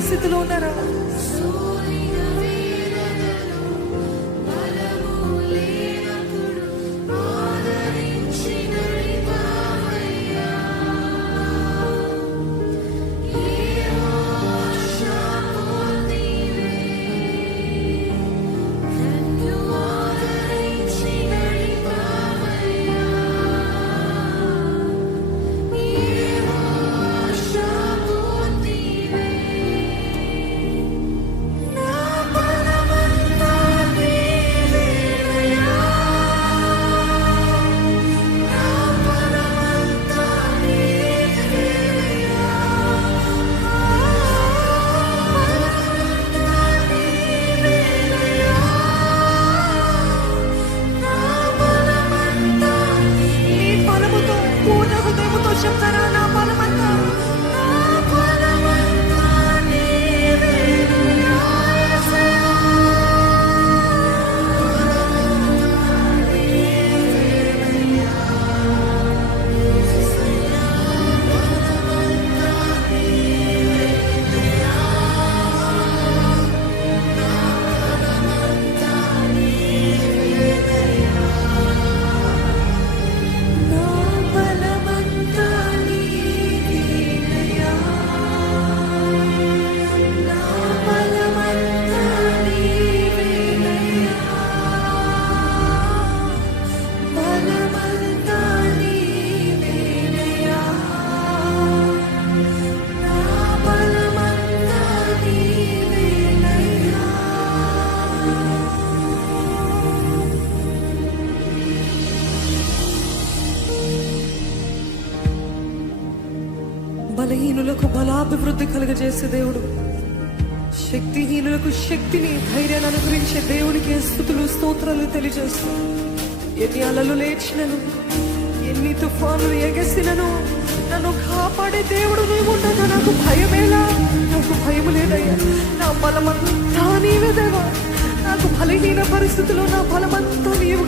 పరిస్థితిలో ఉన్నారా lasciamoci però no బలహీనులకు బలాభివృద్ధి కలుగజేసే దేవుడు. శక్తిహీనులకు శక్తిని ధైర్యాన్ని అనుగ్రహించే దేవునికి స్థుతులు స్తోత్రాలు తెలియజేస్తూ ఎన్ని అలలు లేచినను ఎన్ని తుఫాన్లు ఎగసినను నన్ను కాపాడే దేవుడు నీవుండగా నాకు భయమేలా నాకు భయం లేదయ్యా. నా బలమంతా నీవే దేవా. నాకు బలహీన పరిస్థితుల్లో నా బలమంతా నీవు